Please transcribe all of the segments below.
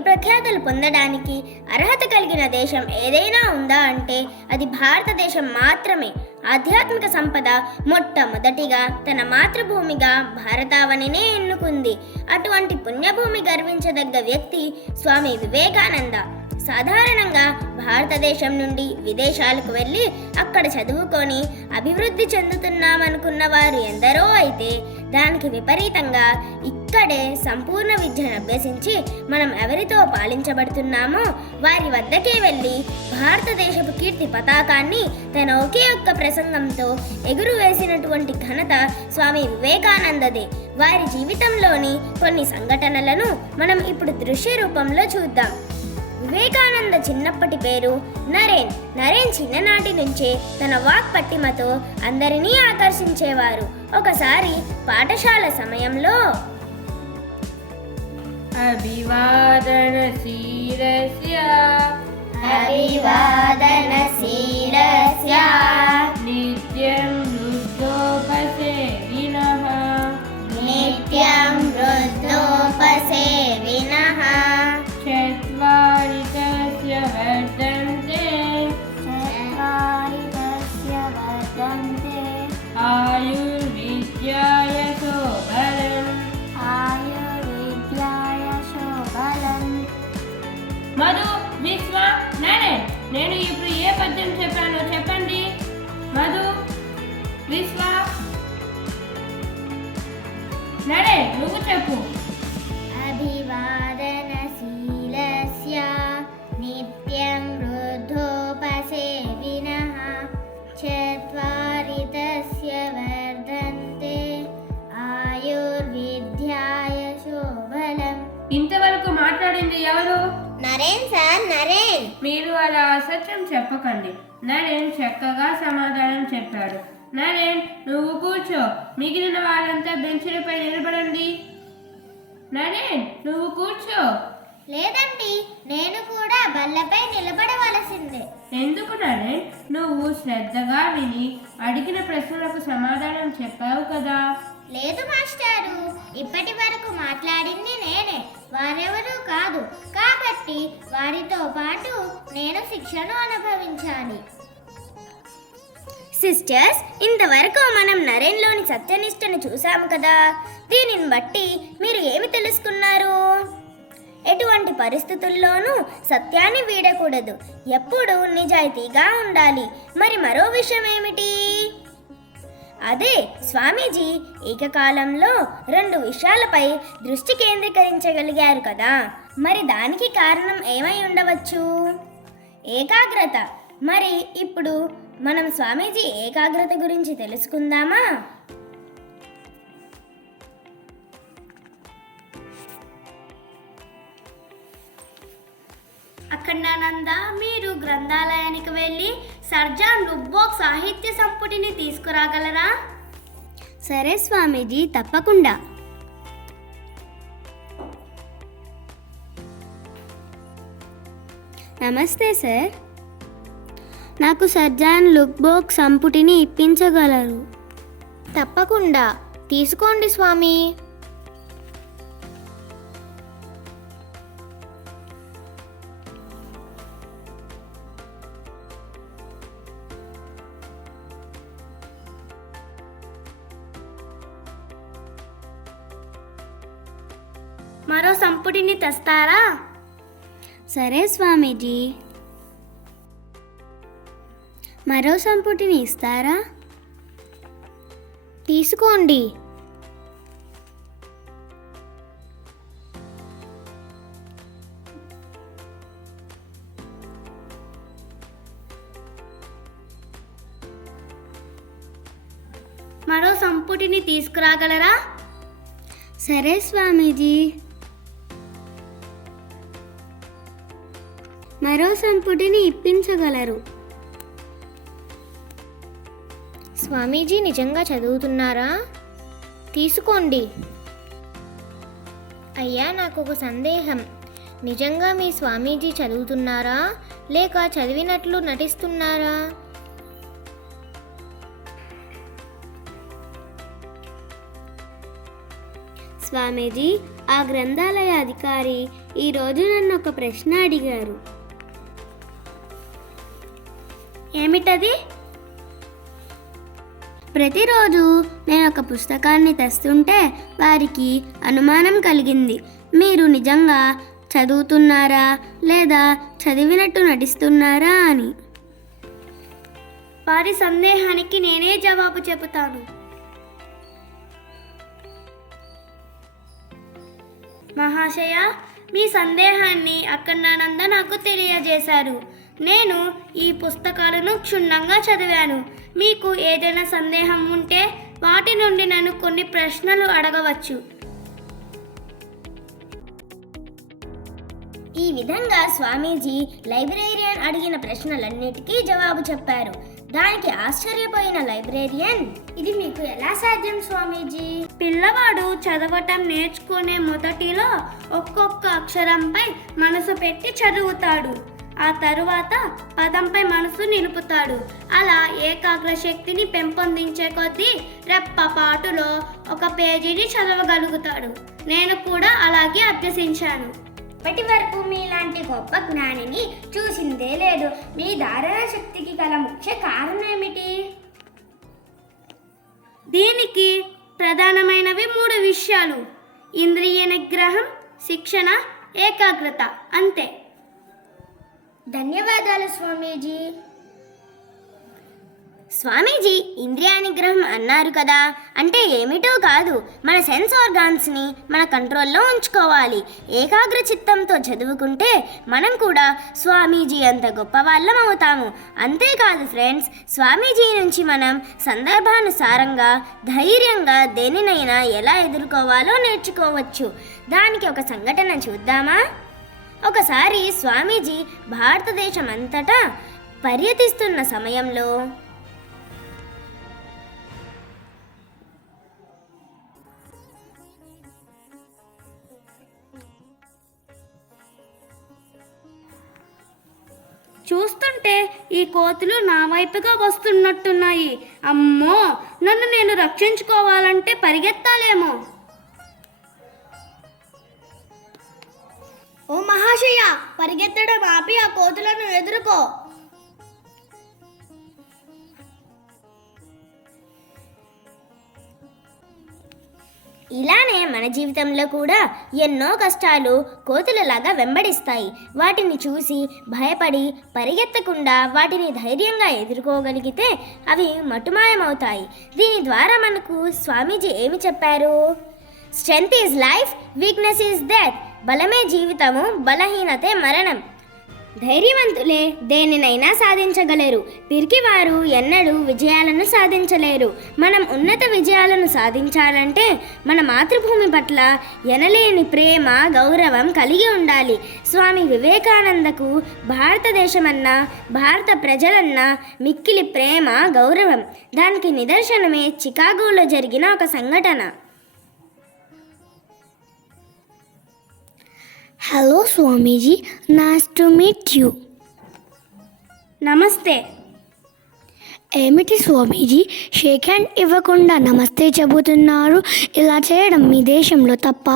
పేరు ప్రఖ్యాతులు పొందడానికి అర్హత కలిగిన దేశం ఏదైనా ఉందా అంటే అది భారతదేశం మాత్రమే. ఆధ్యాత్మిక సంపద మొట్టమొదటిగా తన మాతృభూమిగా భారతావనినే ఎన్నుకుంది. అటువంటి పుణ్యభూమి గర్వించదగ్గ వ్యక్తి స్వామి వివేకానంద. సాధారణంగా భారతదేశం నుండి విదేశాలకు వెళ్ళి అక్కడ చదువుకొని అభివృద్ధి చెందుతున్నామనుకున్న వారు ఎందరో అయితే, దానికి విపరీతంగా ఇక్కడే సంపూర్ణ విద్యను అభ్యసించి మనం ఎవరితో పాలించబడుతున్నామో వారి వద్దకే వెళ్ళి భారతదేశపు కీర్తి పతాకాన్ని తన ఒకే ఒక్క ప్రసంగంతో ఎగురువేసినటువంటి ఘనత స్వామి వివేకానందదే. వారి జీవితంలోని కొన్ని సంఘటనలను మనం ఇప్పుడు దృశ్య రూపంలో చూద్దాం. వివేకానంద చిన్నప్పటి పేరు నరేన్. నరేన్ చిన్ననాటి నుంచే తన వాక్పట్టిమతో అందరినీ ఆకర్షించేవారు. ఒకసారి పాఠశాల సమయంలో అభివాదనశీలస్య అభివాదనశీలస్య నిత్యం వృద్ధోపసేవినః నిత్యం వృద్ధోపసేవినః చత్వారితస్య వర్ధన్తే ఆయుర్విద్యాయసో బలం. మధు, విశ్వ, నరేన్, నేను ఇప్పుడు ఏ పద్యం చెప్పానో చెప్పండి. మధు, విశ్వ, నరేన్, నువ్వు చెప్పు. అభివాదనశీలస్య నిత్యం వృద్ధోపసేవినః చత్వారితస్య వర్ధన్తే ఆయుర్విద్యాయసో బలం. ఇంతవరకు మాట్లాడింది ఎవరు? నరేన్ సార్, నరేన్. మీరు అలా అసత్యం చెప్పకండి. నరేన్ చక్కగా సమాధానం చెప్పాడు. నరేన్, నువ్వు కూర్చో. మిగిలిన వాళ్ళంతా బెంచులపై నిలబడండి. నరేన్, నువ్వు కూర్చో. లేదండి, నేను కూడా బల్లపై నిలబడవలసిందే. ఎందుకు నరేన్? నువ్వు శ్రద్ధగా విని అడిగిన ప్రశ్నలకు సమాధానం చెప్పావు కదా. లేదు మాస్టారు, ఇప్పటి వరకు మాట్లాడింది నేనే, వారెవరూ కాదు. కాబట్టి వారితో పాటు నేను శిక్షను అనుభవించాలి. సిస్టర్స్, ఇంతవరకు మనం నరేన్లోని సత్యనిష్టను చూసాము కదా. దీనిని బట్టి మీరు ఏమి తెలుసుకున్నారు? ఎటువంటి పరిస్థితుల్లోనూ సత్యాన్ని వీడకూడదు, ఎప్పుడూ నిజాయితీగా ఉండాలి. మరి మరో విషయం ఏమిటి? అదే, స్వామీజీ ఏకకాలంలో 2 విషయాలపై దృష్టి కేంద్రీకరించగలిగారు కదా. మరి దానికి కారణం ఏమై ఉండవచ్చు? ఏకాగ్రత. మరి ఇప్పుడు మనం స్వామీజీ ఏకాగ్రత గురించి తెలుసుకుందామా? అఖండానంద, మీరు గ్రంథాలయానికి వెళ్ళి సర్ జాన్ లుక్బోక్ సాహిత్య సంపుటిని తీసుకురాగలరా? సరే స్వామీజీ, తప్పకుండా. నమస్తే సార్, నాకు సర్ జాన్ లుక్బోక్ సంపుటిని ఇప్పించగలరు? తప్పకుండా, తీసుకోండి స్వామి. మరో సంపుటిని తెస్తారా? సరే స్వామీజీ. మరో సంపుటిని ఇస్తారా? తీసుకోండి. మరో సంపుటిని తీసుకురాగలరా? సరే స్వామీజీ. మరో సంపుటిని ఇప్పించగలరు? స్వామీజీ నిజంగా చదువుతున్నారా? తీసుకోండి. అయ్యా, నాకు ఒక సందేహం. నిజంగా మీ స్వామీజీ చదువుతున్నారా లేక చదివినట్లు నటిస్తున్నారా? స్వామీజీ, ఆ గ్రంథాలయ అధికారి ఈరోజు నన్ను ఒక ప్రశ్న అడిగారు. ఏమిటది? ప్రతిరోజు నేను ఒక పుస్తకాన్ని తెస్తుంటే వారికి అనుమానం కలిగింది. మీరు నిజంగా చదువుతున్నారా లేదా చదివినట్టు నటిస్తున్నారా అని. వారి సందేహానికి నేనే జవాబు చెబుతాను. మహాశయ, మీ సందేహాన్ని అఖండానంద నాకు తెలియజేశారు. నేను ఈ పుస్తకాలను క్షుణ్ణంగా చదివాను. మీకు ఏదైనా సందేహం ఉంటే వాటి నుండి నన్ను కొన్ని ప్రశ్నలు అడగవచ్చు. ఈ విధంగా స్వామీజీ లైబ్రేరియన్ అడిగిన ప్రశ్నలన్నిటికీ జవాబు చెప్పారు. దానికి ఆశ్చర్యపోయిన లైబ్రేరియన్, ఇది మీకు ఎలా సాధ్యం స్వామీజీ? పిల్లవాడు చదవటం నేర్చుకునే మొదటిలో ఒక్కొక్క అక్షరంపై మనసు పెట్టి చదువుతాడు. ఆ తరువాత పదంపై మనసు నిలుపుతాడు. అలా ఏకాగ్ర శక్తిని పెంపొందించే కొద్దీ రెప్పపాటులో ఒక పేజీని చదవగలుగుతాడు. నేను కూడా అలాగే అభ్యసించాను. ఇప్పటి వరకు మీలాంటి గొప్ప జ్ఞానిని చూసిందే లేదు. మీ ధారణ శక్తికి గల ముఖ్య కారణం ఏమిటి? దీనికి ప్రధానమైనవి 3 విషయాలు: ఇంద్రియ నిగ్రహం, శిక్షణ, ఏకాగ్రత. అంతే. ధన్యవాదాలు స్వామీజీ. స్వామీజీ, ఇంద్రియ నిగ్రహం అన్నారు కదా, అంటే ఏమిటో కాదు, మన సెన్స్ ఆర్గాన్స్ని మన కంట్రోల్లో ఉంచుకోవాలి. ఏకాగ్ర చిత్తంతో చదువుకుంటే మనం కూడా స్వామీజీ అంత గొప్ప వాళ్ళం అవుతాము. అంతేకాదు ఫ్రెండ్స్, స్వామీజీ నుంచి మనం సందర్భానుసారంగా ధైర్యంగా దేనినైనా ఎలా ఎదుర్కోవాలో నేర్చుకోవచ్చు. దానికి ఒక సంఘటన చూద్దామా? ఒకసారి స్వామీజీ భారతదేశం అంతటా పర్యటిస్తున్న సమయంలో చూస్తుంటే ఈ కోతులు నా వైపుగా వస్తున్నట్టున్నాయి. అమ్మో, నన్ను నేను రక్షించుకోవాలంటే పరిగెత్తాలేమో. ఓ మహాశయ, పరిగెత్తడం ఆపి ఆ కోతులను ఎదుర్కో. ఇలానే మన జీవితంలో కూడా ఎన్నో కష్టాలు కోతులలాగా వెంబడిస్తాయి. వాటిని చూసి భయపడి పరిగెత్తకుండా వాటిని ధైర్యంగా ఎదుర్కోగలిగితే అవి మటుమాయమవుతాయి. దీని ద్వారా మనకు స్వామీజీ ఏమి చెప్పారు? Strength is life, weakness is death. బలమే జీవితము, బలహీనతే మరణం. ధైర్యవంతులే దేనినైనా సాధించగలరు. పిరికివారు ఎన్నడూ విజయాలను సాధించలేరు. మనం ఉన్నత విజయాలను సాధించాలంటే మన మాతృభూమి పట్ల ఎనలేని ప్రేమ, గౌరవం కలిగి ఉండాలి. స్వామి వివేకానందకు భారతదేశమన్నా భారత ప్రజలన్నా మిక్కిలి ప్రేమ, గౌరవం. దానికి నిదర్శనమే చికాగోలో జరిగిన ఒక సంఘటన. Hello Swamiji, nice to meet you. నమస్తే. ఏమిటి స్వామీజీ, షేక్ హ్యాండ్ ఇవ్వకుండా నమస్తే చెబుతున్నారు? ఇలా చేయడం మీ దేశంలో తప్ప?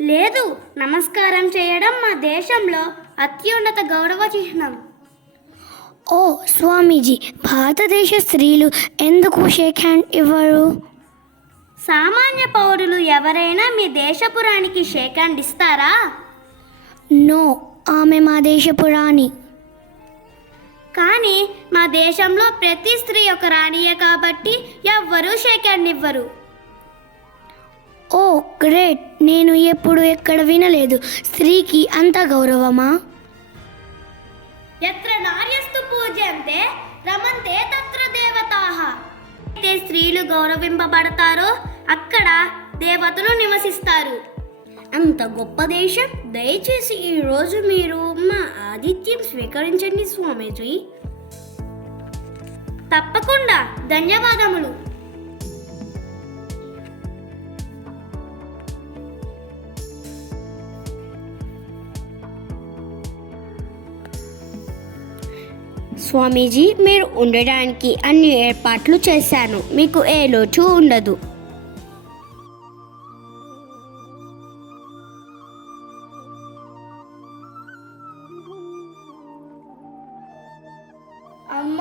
లేదు, నమస్కారం చేయడం మా దేశంలో అత్యున్నత గౌరవ చిహ్నం. ఓ స్వామీజీ, భారతదేశ స్త్రీలు ఎందుకు షేక్ హ్యాండ్ ఇవ్వరు? సామాన్య పౌరులు ఎవరైనా మీ దేశపురానికి షేక్ హ్యాండ్ ఇస్తారా? నో, ఆమె మా దేశపు రాణి. కానీ మా దేశంలో ప్రతి స్త్రీ ఒక రాణియే కాబట్టి ఎవ్వరూ షేక్ హ్యాండ్ ఇవ్వరు. ఓ గ్రేట్, నేను ఎప్పుడు ఎక్కడ వినలేదు. స్త్రీకి అంత గౌరవమా? యత్ర నార్యస్తు పూజ్యంతే రమంతే తత్ర దేవతాః. అయితే స్త్రీలు గౌరవింపబడతారో అక్కడ దేవతలు నివసిస్తారు. అంత గొప్ప దేశం. దయచేసి ఈరోజు మీరు మా ఆతిథ్యం స్వీకరించండి స్వామీజీ. తప్పకుండా, ధన్యవాదములు. స్వామీజీ, మీరు ఉండడానికి అన్ని ఏర్పాట్లు చేశాను. మీకు ఏ లోటు ఉండదు. అమ్మ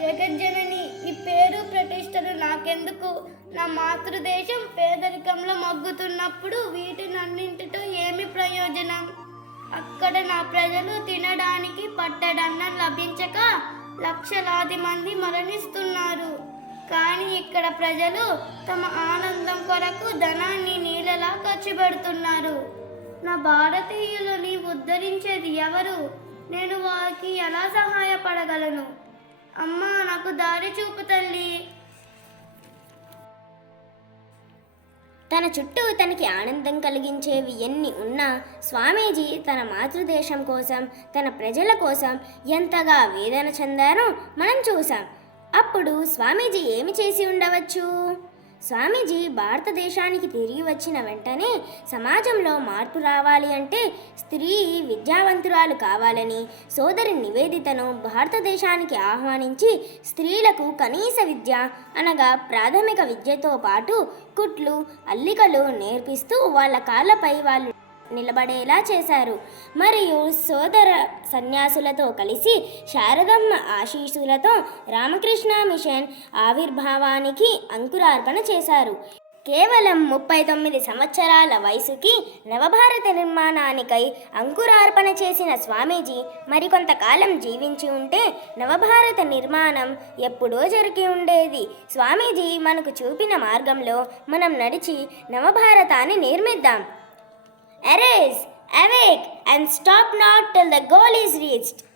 జగజ్జనని, ఈ పేరు ప్రతిష్టలు నాకెందుకు? నా మాతృదేశం పేదరికంలో మగ్గుతున్నప్పుడు వీటినన్నింటితో ఏమి ప్రయోజనం? అక్కడ నా ప్రజలు తినడానికి పట్టడన్నం లభించక లక్షలాది మంది మరణిస్తున్నారు. కానీ ఇక్కడ ప్రజలు తమ ఆనందం కొరకు ధనాన్ని నీళ్ళలా ఖర్చు పెడుతున్నారు. నా భారతీయులని ఉద్ధరించేది ఎవరు? నేను వారికి ఎలా సహాయపడగలను? అమ్మా, నాకు దారి చూపు తల్లి. తన చుట్టూ తనకి ఆనందం కలిగించేవి ఎన్ని ఉన్నా స్వామీజీ తన మాతృదేశం కోసం, తన ప్రజల కోసం ఎంతగా వేదన చెందారో మనం చూసాం. అప్పుడు స్వామీజీ ఏమి చేసి ఉండవచ్చు? స్వామీజీ భారతదేశానికి తిరిగి వచ్చిన వెంటనే సమాజంలో మార్పు రావాలి అంటే స్త్రీ విద్యావంతురాలు కావాలని సోదరి నివేదితను భారతదేశానికి ఆహ్వానించి స్త్రీలకు కనీస విద్య అనగా ప్రాథమిక విద్యతో పాటు కుట్లు, అల్లికలు నేర్పిస్తూ వాళ్ళ కాళ్ళపై వాళ్ళు నిలబడేలా చేశారు. మరియు సోదర సన్యాసులతో కలిసి శారదమ్మ ఆశీస్సులతో రామకృష్ణ మిషన్ ఆవిర్భావానికి అంకురార్పణ చేశారు. కేవలం 39 సంవత్సరాల వయసుకి నవభారత నిర్మాణానికై అంకురార్పణ చేసిన స్వామీజీ మరికొంతకాలం జీవించి ఉంటే నవభారత నిర్మాణం ఎప్పుడో జరిగి ఉండేది. స్వామీజీ మనకు చూపిన మార్గంలో మనం నడిచి నవభారతాన్ని నిర్మిద్దాం. Arise, awake, and stop not till the goal is reached.